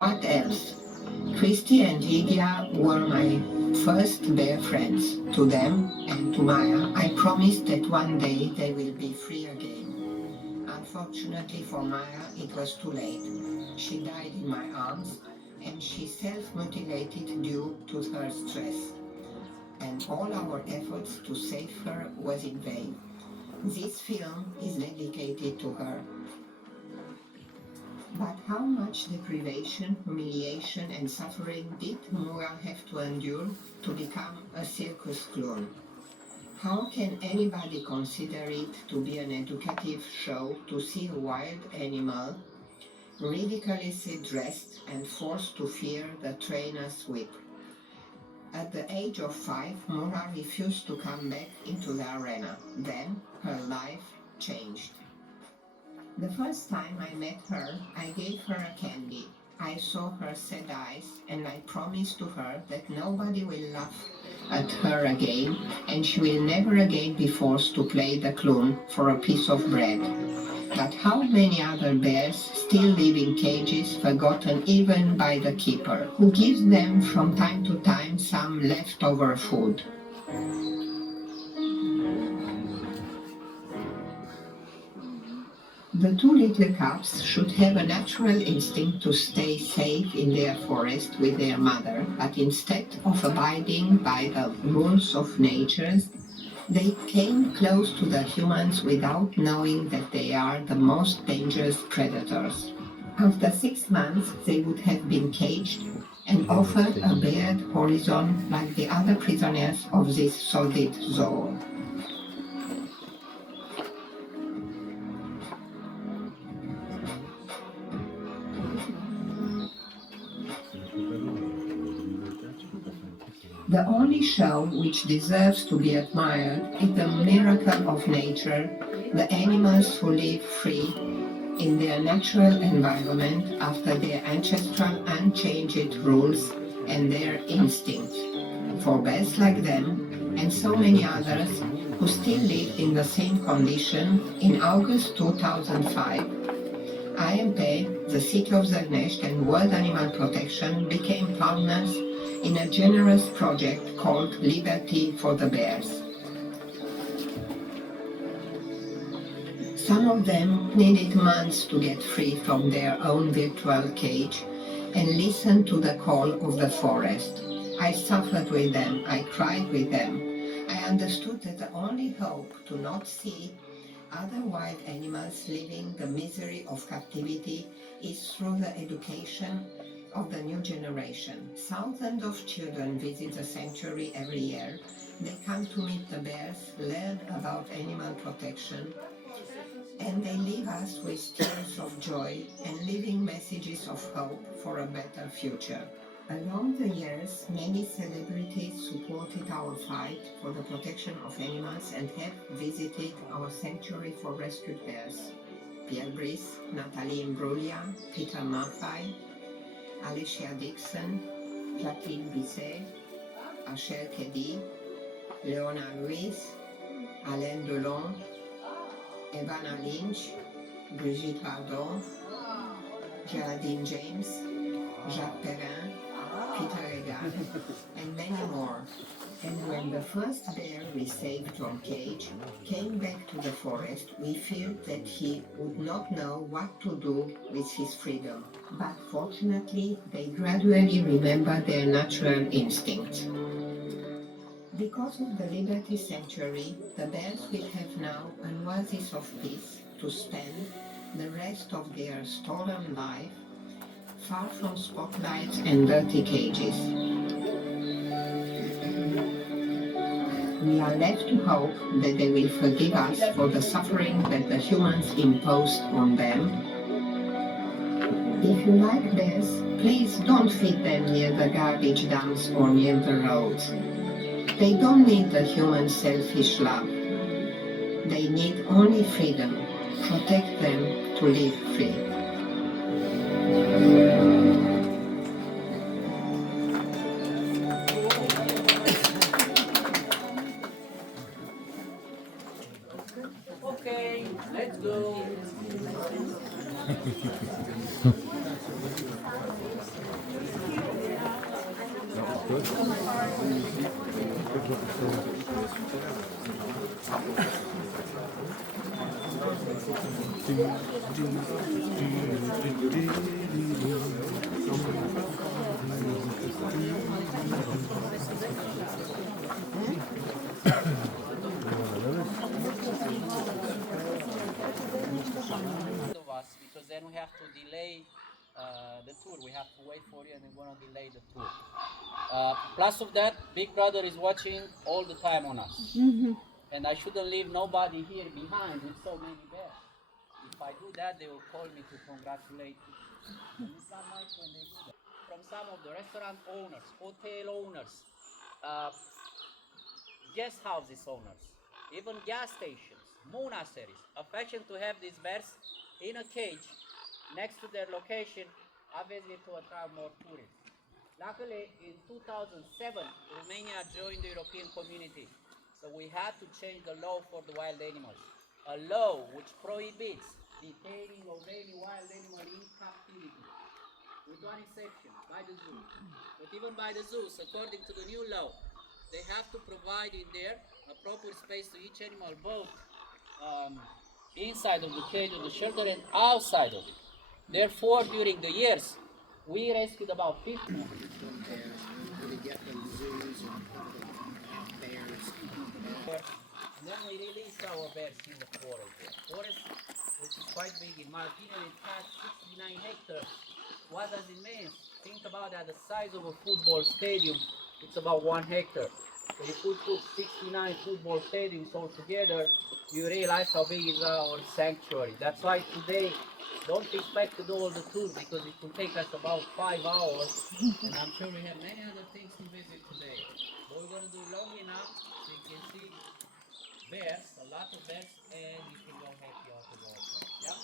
What else? Christy and Lydia were my first bear friends. To them and to Maya, I promised that one day they will be free again. Unfortunately for Maya, it was too late. She died in my arms, and she self-mutilated due to her stress. And all our efforts to save her was in vain. This film is dedicated to her. But how much deprivation, humiliation, and suffering did Mura have to endure to become a circus clown? How can anybody consider it to be an educative show to see a wild animal ridiculously dressed and forced to fear the trainer's whip? At the age of 5, Mura refused to come back into the arena. Then her life changed. The first time I met her, I gave her a candy. I saw her sad eyes, and I promised to her that nobody will laugh at her again, and she will never again be forced to play the clown for a piece of bread. But how many other bears still live in cages, forgotten even by the keeper, who gives them from time to time some leftover food? The two little cubs should have a natural instinct to stay safe in their forest with their mother, but instead of abiding by the rules of nature, they came close to the humans without knowing that they are the most dangerous predators. After 6 months, they would have been caged and offered a bared horizon like the other prisoners of this sordid zoo. The only show which deserves to be admired is the miracle of nature, the animals who live free in their natural environment after their ancestral unchanged rules and their instincts. For bears like them, and so many others who still live in the same condition, in August 2005, IMP, the City of Zernest and World Animal Protection became partners in a generous project called LiBEARty for the Bears. Some of them needed months to get free from their own virtual cage and listen to the call of the forest. I suffered with them, I cried with them. I understood that the only hope to not see other wild animals living the misery of captivity is through the education of the new generation. Thousands of children visit the sanctuary every year. They come to meet the bears, learn about animal protection, and they leave us with tears of joy and living messages of hope for a better future. Along the years, many celebrities supported our fight for the protection of animals and have visited our sanctuary for rescued bears. Pierre Brice, Nathalie Imbruglia, Peter Murphy, Alicia Dixon, Jacqueline Bisset, Achelle Keddy, Leona Ruiz, Alain Delon, Ivana Lynch, Brigitte Bardot, Geraldine James, Jacques Perrin, Peter Regal, and many more. And when the first bear we saved from cage came back to the forest, we feared that he would not know what to do with his freedom. But fortunately, they gradually remembered their natural instincts. Because of the LiBEARty Sanctuary, the bears will have now an oasis of peace to spend the rest of their stolen life far from spotlights and dirty cages. We are left to hope that they will forgive us for the suffering that the humans imposed on them. If you like bears, please don't feed them near the garbage dumps or near the roads. They don't need the human selfish love. They need only freedom. Protect them to live free. Okay, let's go. Of us, because then we have to delay the tour. We have to wait for you, and we're gonna delay the tour. Plus of that, Big Brother is watching all the time on us, and I shouldn't leave nobody here behind with so many bears. If I do that, they will call me to congratulate you. And it's not nice when they do that. From some of the restaurant owners, hotel owners, uh, guest houses owners, even gas stations, monasteries, affection to have these bears in a cage next to their location, obviously to attract more tourists. Luckily, in 2007, Romania joined the European community, so we had to change the law for the wild animals, a law which prohibits detaining of any wild animal in captivity, with one exception, by the zoo. But even by the zoos, according to the new law, they have to provide in there a proper space to each animal, both inside of the cage of the shelter and outside of it. Therefore, during the years, we rescued about 50. And then we released our bears in the forest. The forest, which is quite big, in my opinion, it has 69 hectares. What does it mean? Think about that, the size of a football stadium, it's about 1 hectare. So if we put 69 football stadiums all together, you realize how big is our sanctuary. That's why today, don't expect to do all the tours, because it will take us about 5 hours, and I'm sure we have many other things to visit today. But we're going to do long enough so you can see bears, a lot of bears, and you can go happy out of all. Yeah?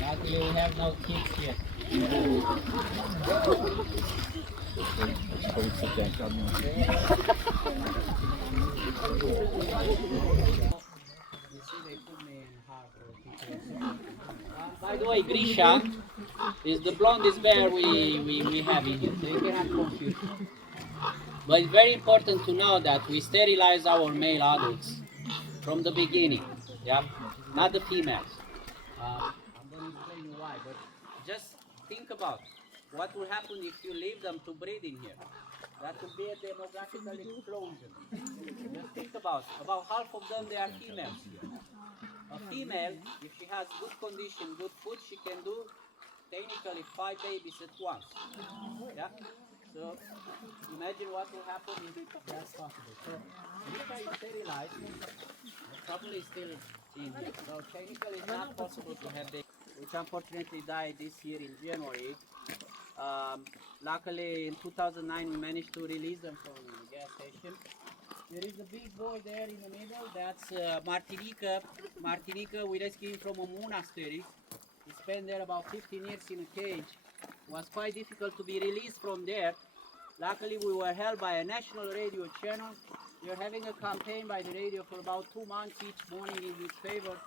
Luckily we have no kids here. You see, they put me in hard. By the way, Grisha is the blondest bear we have in here, so you can have confusion. But it's very important to know that we sterilize our male adults from the beginning, yeah, not the females. I'm going to explain you why, but just think about what will happen if you leave them to breed in here. That will be a demographical explosion. Just think about half of them, they are females here. A female, if she has good condition, good food, she can do technically 5 babies at once. Yeah? So imagine what will happen if that's possible. So Rita is sterilized, probably still in here. So technically it's not possible to have babies, which unfortunately died this year in January. Luckily in 2009 we managed to release them from the gas station. There is a big boy there in the middle, that's Martinica. Martinica, we rescued him from a monastery. He spent there about 15 years in a cage. It was quite difficult to be released from there. Luckily we were held by a national radio channel. We are having a campaign by the radio for about 2 months each morning in his favor.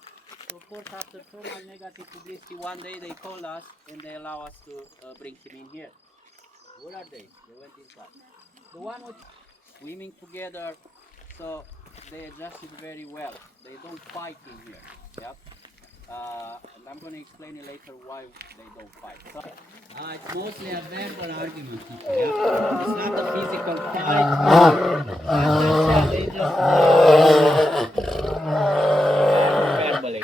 So of course after so much negative publicity, one day they called us and they allow us to bring him in here. Where are they? They went inside. The one with swimming together, so they adjusted very well. They don't fight in here. Yep. And I'm going to explain it later why they don't fight. So, it's mostly a verbal argument. Yeah? It's not a physical fight. They just verbally.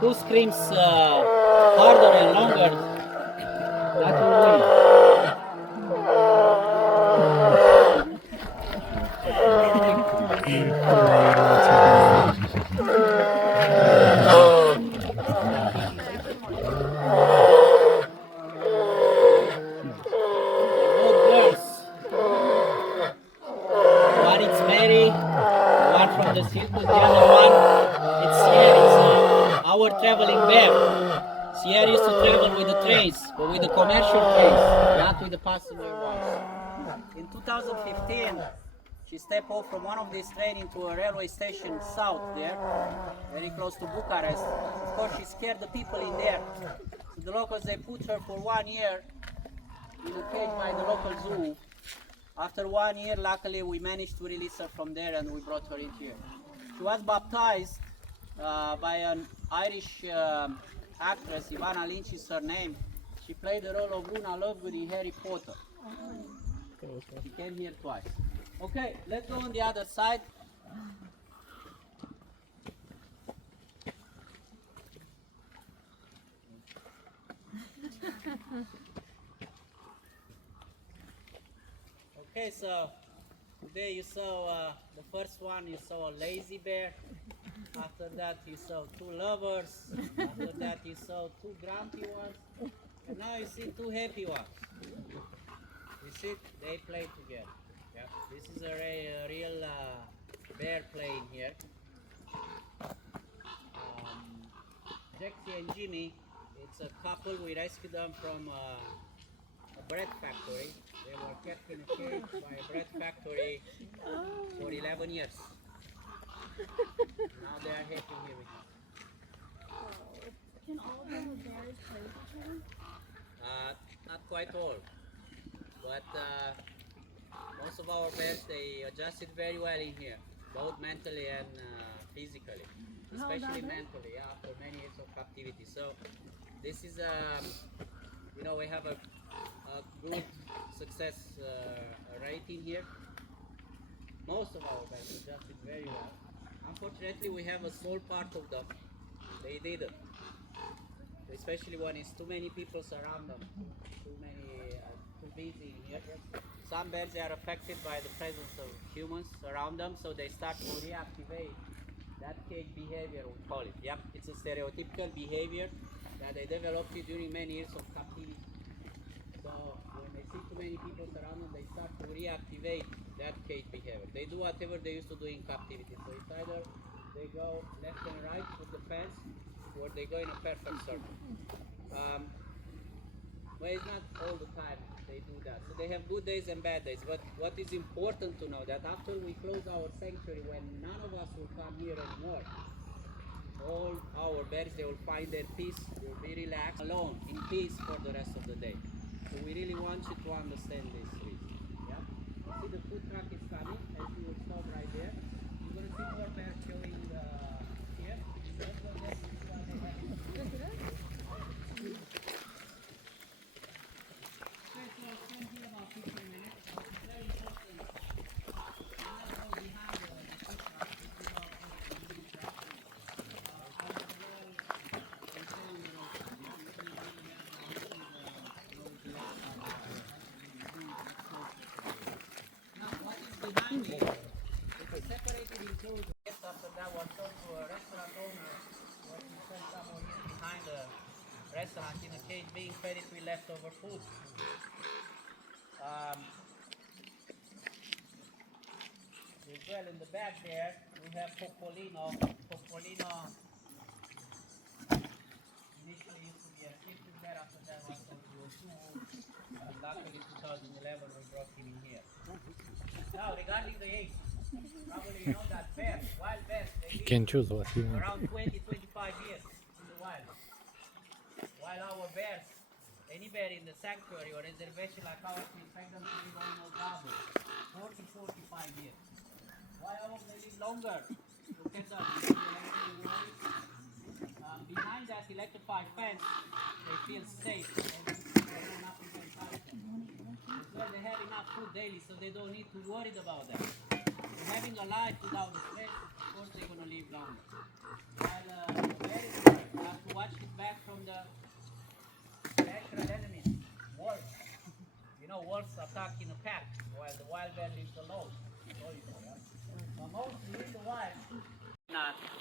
Who screams harder and longer, that will win. to travel with the trains, but with the commercial trains, not with the passenger ones. In 2015, she stepped off from one of these trains into a railway station south there, very close to Bucharest. Of course, she scared the people in there. So the locals, they put her for 1 year in a cage by the local zoo. After 1 year, luckily, we managed to release her from there and we brought her in here. She was baptized by an Irish actress, Alin is her name. She played the role of Luna Lovegood in Harry Potter. She came here twice. Okay, let's go on the other side. Okay, so today you saw the first one, you saw a lazy bear. After that you saw two lovers. After that you saw two grumpy ones. And now you see two happy ones. You see, they play together. Yeah. This is a real bear playing here. Jackie and Jimmy, it's a couple. We rescued them from a bread factory. They were kept in a cage by a bread factory for 11 years. Now they are happy here with us. Can all the bears play with each other? Not quite all, but most of our bears, they adjusted very well in here, both mentally and physically, especially mentally, after many years of captivity. So this is, we have a good success rate in here. Most of our bears adjusted very well. Unfortunately, we have a small part of them, they didn't. Especially when it's too many people surround them, too busy in here. Some bears, they are affected by the presence of humans around them, so they start to reactivate that cage behavior, we call it. Yep, it's a stereotypical behavior that they developed during many years of captivity. So when they see too many people around them, they start to reactivate that cage behavior. They do whatever they used to do in captivity. So it's either they go left and right with the fence, or they go in a perfect circle. But it's not all the time they do that. So they have good days and bad days. But what is important to know that after we close our sanctuary, when none of us will come here anymore, all our bears, they will find their peace, they will be relaxed, alone, in peace for the rest of the day. So we really want you to understand this reason. Yeah? You see the food truck is coming, as you will stop right there. You're going to see more bears showing here. Let's go there and see what they have. Okay, so I'll spend here about 15 minutes. It's very important. Let's go behind the food truck. This is our food truck. Now, what is behind me? It's separated enclosure. After that was sold to a restaurant owner, where he sent someone here behind the restaurant in a cage being fed it with leftover food. As well, in the back there, we have Popolino. Popolino initially used to be a shifted bear, after that was sold to a zoo. Luckily, 2011, we brought him in here. Now, regarding the age, probably you know that bears, wild bears, they live around 20-25 years in the wild. While our bears, any bear in the sanctuary or reservation like ours, we expect them to live almost double, 40-45 years. Why our they live longer? Look at that. Behind that electrified fence, they feel safe. Nothing can touch them. As well, they have enough food daily, so they don't need to worry about that. So having a life without the stress, of course, they're going to live longer. While bears have to watch it back from the natural enemies, wolves. You know, wolves attack in a pack, while the wild bear lives alone. But mostly in the wild.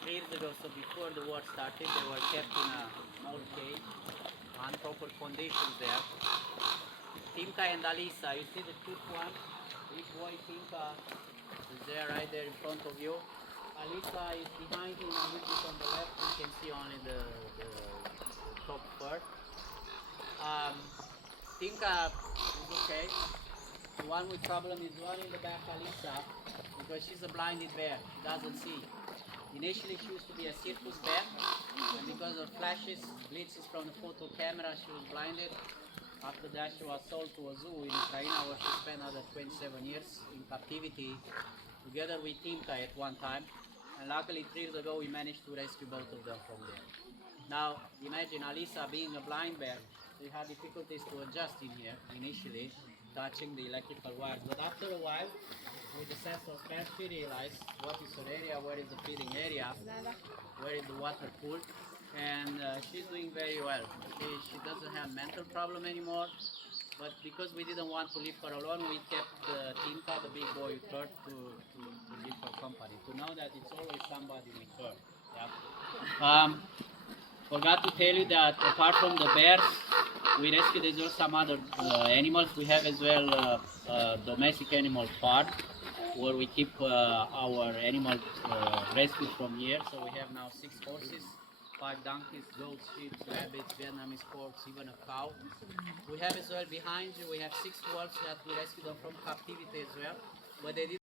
3 years ago, so before the war started, they were kept in a small cage, unproper conditions there. Timka and Alisa, you see the cute one? Big boy Timka is there, right there in front of you. Alisa is behind him, and this is on the left. You can see only the top part. Tinka is okay. The one with problem is one in the back, Alisa, because she's a blinded bear. She doesn't see. Initially, she used to be a circus bear, and because of flashes, blitzes from the photo camera, she was blinded. After that, she was sold to a zoo in Ukraine, where she spent another 27 years in captivity, together with Tinka at one time. And luckily, 3 years ago, we managed to rescue both of them from there. Now, imagine Alisa being a blind bear. She had difficulties to adjust in here initially, touching the electrical wires. But after a while, with the sense of smell, she realized what is her area, where is the feeding area, where is the water pool, and she's doing very well. She doesn't have mental problem anymore, but because we didn't want to leave her alone, we kept Tinka, the big boy with her, to give her company, to know that it's always somebody with her. Yeah. Forgot to tell you that apart from the bears, we rescued as well some other animals. We have as well domestic animal farm where we keep our animals rescued from here. So we have now 6 horses, 5 donkeys, goats, sheep, rabbits, Vietnamese porks, even a cow. We have as well behind you, we have 6 wolves that we rescued them from captivity as well, but they didn't